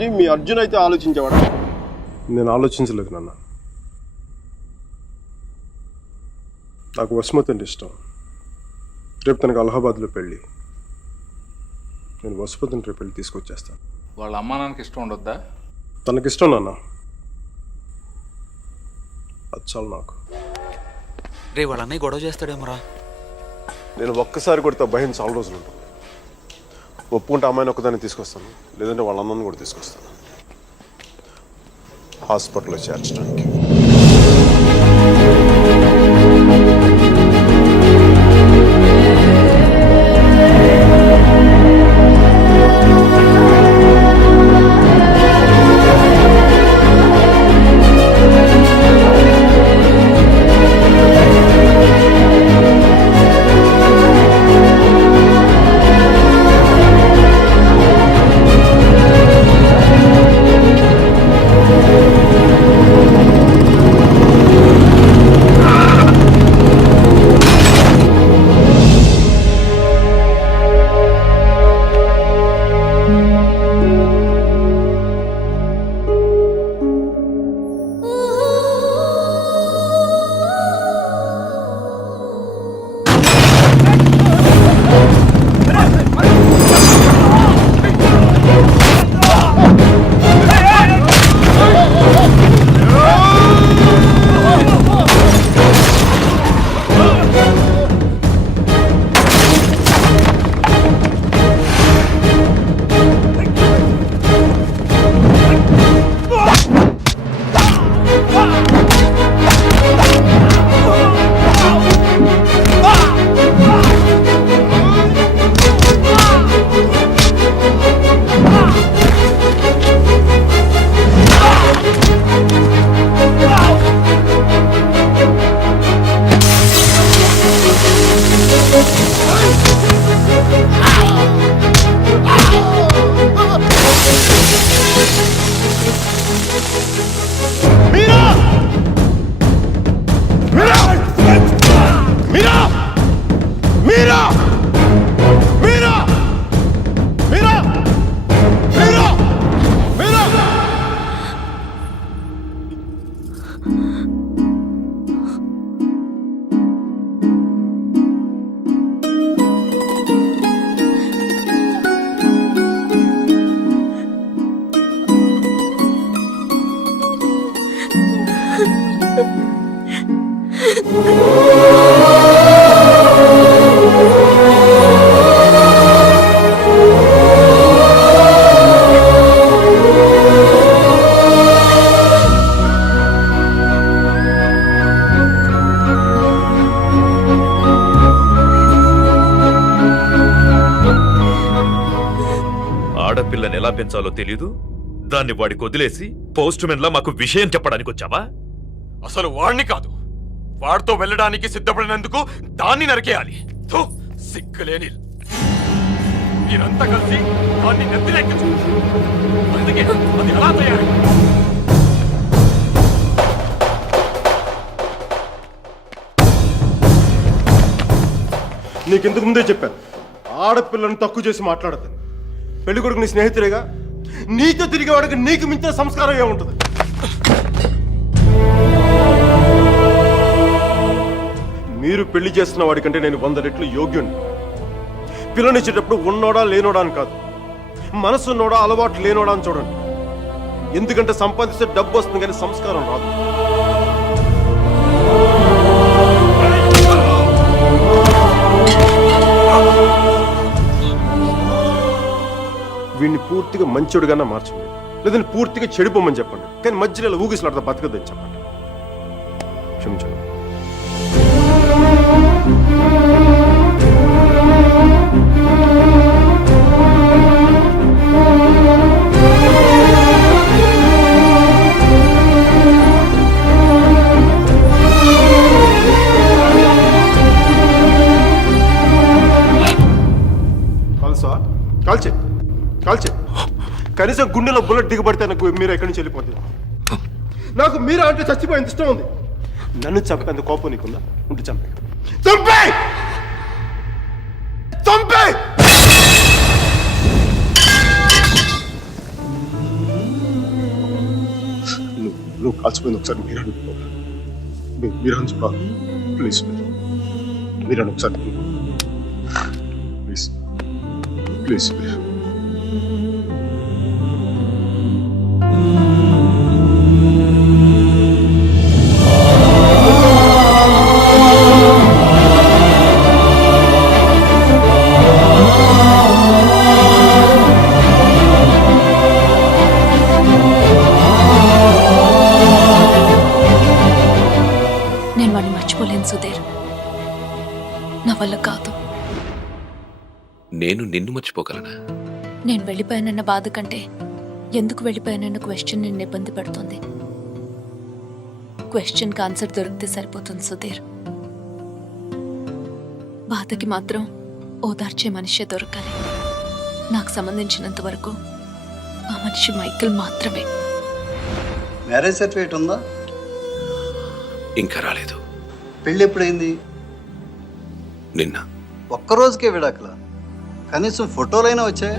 మీ అర్జున్ అయితే ఆలోచించేవాడా? నేను ఆలోచించలేదు నాన్న. నాకు వసుమతి అంటే ఇష్టం. రేపు తనకు అలహాబాద్లో పెళ్ళి. నేను వసుమతిని రేపు పెళ్ళి తీసుకొచ్చేస్తాను. వాళ్ళ అమ్మా నాన్నకి ఇష్టం ఉండొద్దా? తనకిష్టం నాన్న, అది చాలు నాకు. రే వాళ్ళ అన్నయ్య గొడవ చేస్తాడేమోరా. నేను ఒక్కసారి కొడితే భయం చాలా రోజులు ఉంటుంది. ఒప్పుకుంటే అమ్మాయిని ఒక్కదాన్ని తీసుకొస్తాను, లేదంటే వాళ్ళ అమ్మని కూడా తీసుకొస్తాను హాస్పిటల్లో చేర్చడానికి. ఆడపిల్లని ఎలా పెంచాలో తెలీదు, దాన్ని వాడికి వదిలేసి పోస్ట్ మెన్ లా మాకు విషయం చెప్పడానికి వచ్చావా? అసలు వాణ్ణి కాదు, వాడితో వెళ్ళడానికి సిద్ధపడినందుకు దాన్ని నరికేయాలి. సిగ్గులేని మీరంతా కలిసి దాన్ని నెత్తిలెక్కించు. అందుకే అది ఎలా తయారు? నీకెందుకు ముందే చెప్పాను, ఆడపిల్లని తక్కువ చేసి మాట్లాడద్దు. పెళ్లి కొడుకు నీ స్నేహితులేగా, నీతో తిరిగేవాడికి నీకు మించిన సంస్కారం ఏముంటుంది? మీరు పెళ్లి చేస్తున్న వాడికంటే నేను 100 రెట్లు యోగ్యుణ్ణి. పిల్లనిచ్చేటప్పుడు ఉన్నోడా లేనోడా అని కాదు, మనసున్నోడా అలవాటు లేనోడా అని చూడండి. ఎందుకంటే సంపాదిస్తే డబ్బు వస్తుంది కానీ సంస్కారం రాదు. వీడిని పూర్తిగా మంచోడుగానే మార్చండి, లేదంటే పూర్తిగా చెడిపోమని చెప్పండి. కానీ మధ్యలో ఇలా ఊగిసలాడతా బతకద్దని చెప్పండి. క్షమించండి. కాల్చే కనీసం గుండెలో బుల్లెట్ దిగబడితే నాకు మీరు ఎక్కడి నుంచి వెళ్ళిపోతుంది. నాకు మీరా అంటే చచ్చిపోయేంత ఇష్టం ఉంది. నన్ను చంపేంత కోపం నీకుందా? ఉంటే చంపే. చంపే నువ్వు కాల్చిపోయింది ఒకసారి మీరు మీరు అని చెప్పాలి ప్లీజ్ మీరు ఒకసారి ప్లీజ్ ప్లీజ్ మీరు నేను వాడిని మర్చిపోలేను సుధీర్, నా వల్ల కాదు. నేను నిన్ను మర్చిపోగలనా? నేను వెళ్ళిపోయానన్న బాధ కంటే ఎందుకు వెళ్ళిపోయానన్న క్వశ్చన్ నిన్ను ఇబ్బంది పెడుతుంది. క్వశ్చన్కి ఆన్సర్ దొరికితే సరిపోతుంది సుధీర్. బాధకి మాత్రం ఓదార్చే మనిషే దొరకాలి. నాకు సంబంధించినంత వరకు ఆ మనిషి మైకేల్ మాత్రమే. మ్యారేజ్ సర్టిఫికేట్ ఉందా? ఇంకా రాలేదు. పెళ్ళి ఎప్పుడైంది? నిన్న. ఒక్కరోజుకే విడాకుల? కనీసం ఫోటోలైనా వచ్చాయి?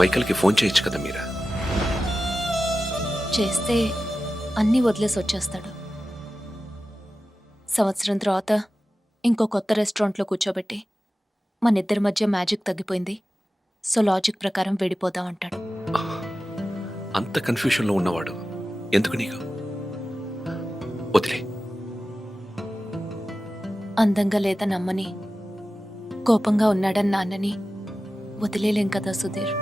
మైకల్కి ఫోన్ చేయొచ్చు కదా మీరా? చేస్తే అన్నీ వదిలేసి వచ్చేస్తాడు. సంవత్సరం తర్వాత ఇంకో కొత్త రెస్టారెంట్లో కూర్చోబెట్టి మన ఇద్దరి మధ్య మ్యాజిక్ తగ్గిపోయింది, సో లాజిక్ ప్రకారం విడిపోదాం అంటాడు. అంత కన్ఫ్యూషన్లో ఉన్నవాడు ఎందుకు నీకు? వదిలే. అందంగా లేదని అమ్మని, కోపంగా ఉన్నాడని నాన్నని వదిలేలేం కదా సుధీర్.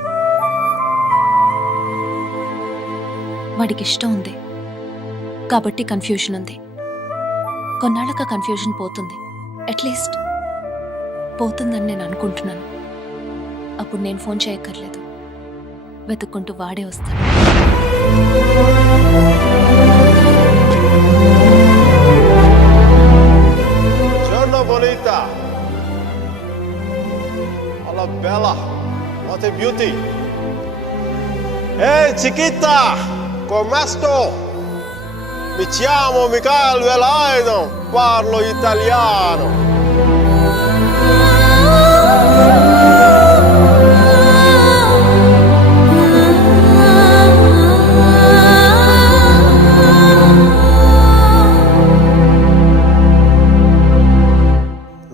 వాడికి ఇష్టం ఉంది కాబట్టి కన్ఫ్యూషన్ ఉంది. కొన్నాళ్ళక కన్ఫ్యూషన్ పోతుంది, అట్లీస్ట్ పోతుందని నేను అనుకుంటున్నాను. అప్పుడు నేను ఫోన్ చేయక్కర్లేదు, వెతుక్కుంటూ వాడే వస్తాడు. Giorno bonita. Alla bella. What a beauty. Ehi chiquita, come sto? Mi chiamo Michael Velaido, parlo italiano.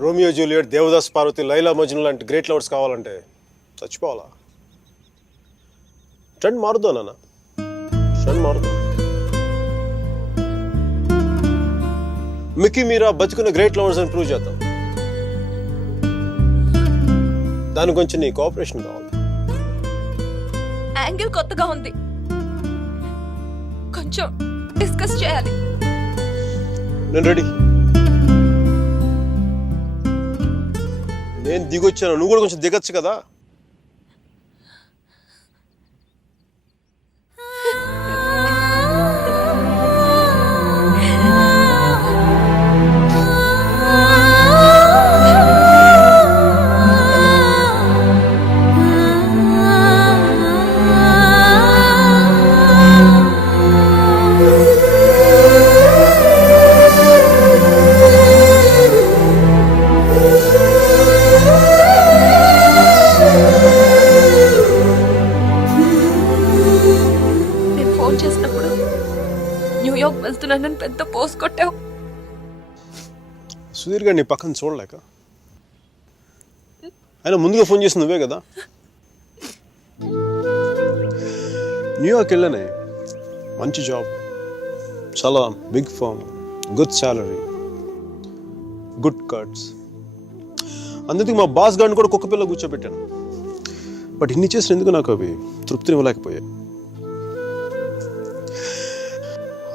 Romeo Juliet, Devdas Parvati, Laila Majnu లాంటి గ్రేట్ లవర్స్ కావాలంటే చచ్చిపోవాలా? ట్రెండ్ మారుద్దా నాన్న, ట్రెండ్ మారుద్దాం. మిక్కీ మీరా బతుకున్న గ్రేట్ లవర్స్ అని ప్రూవ్ చేద్దాం. దాని కొంచెం నీ కోఆపరేషన్ కావాలి. యాంగిల్ కొత్తగా ఉంది, కొంచెం డిస్కస్ చేయాలి. నేను రెడీ. నేను దిగొచ్చాను, నువ్వు కూడా కొంచెం దిగచ్చు కదా. న్యూయార్క్ వెళ్తున్నానని పెద్ద పోస్ట్ కొట్టావు. సుధీర్ గారు నీ పక్కన చూడలేక, ఆయన ముందుగా ఫోన్ చేసి నువ్వే కదా. న్యూయార్క్ వెళ్ళానే, మంచి జాబ్, చాలా big firm, good salary, good cuts. అందుకే మా బాస్ గారిని కూడా కుక్క పిల్ల కూర్చోబెట్టాను. బట్ ఇన్ని చేసిన ఎందుకు నాకు అవి తృప్తిని ఇవ్వలేకపోయాయి.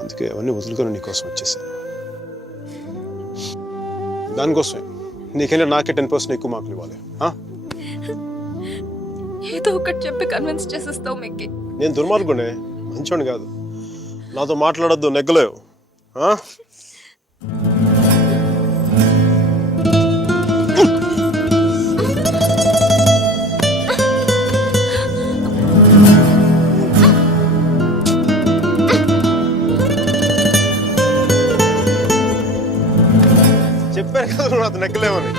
అందుకే అవన్నీ వదులుకొని నీకోసం వచ్చేసాను. దానికోసమే నీకెళ్ళి నాకే 10% ఎక్కువ మార్కులు ఇవ్వాలి. ఏదో ఒకటి చెప్పి కన్విన్స్ చేసేస్తావు మిక్కీ. నేను దుర్మార్గునే, మంచోని కాదు. నాతో మాట్లాడొద్దు, నెగ్గలేవు. చెప్పాను కదా నువ్వు నాతో నెగ్గలేవని.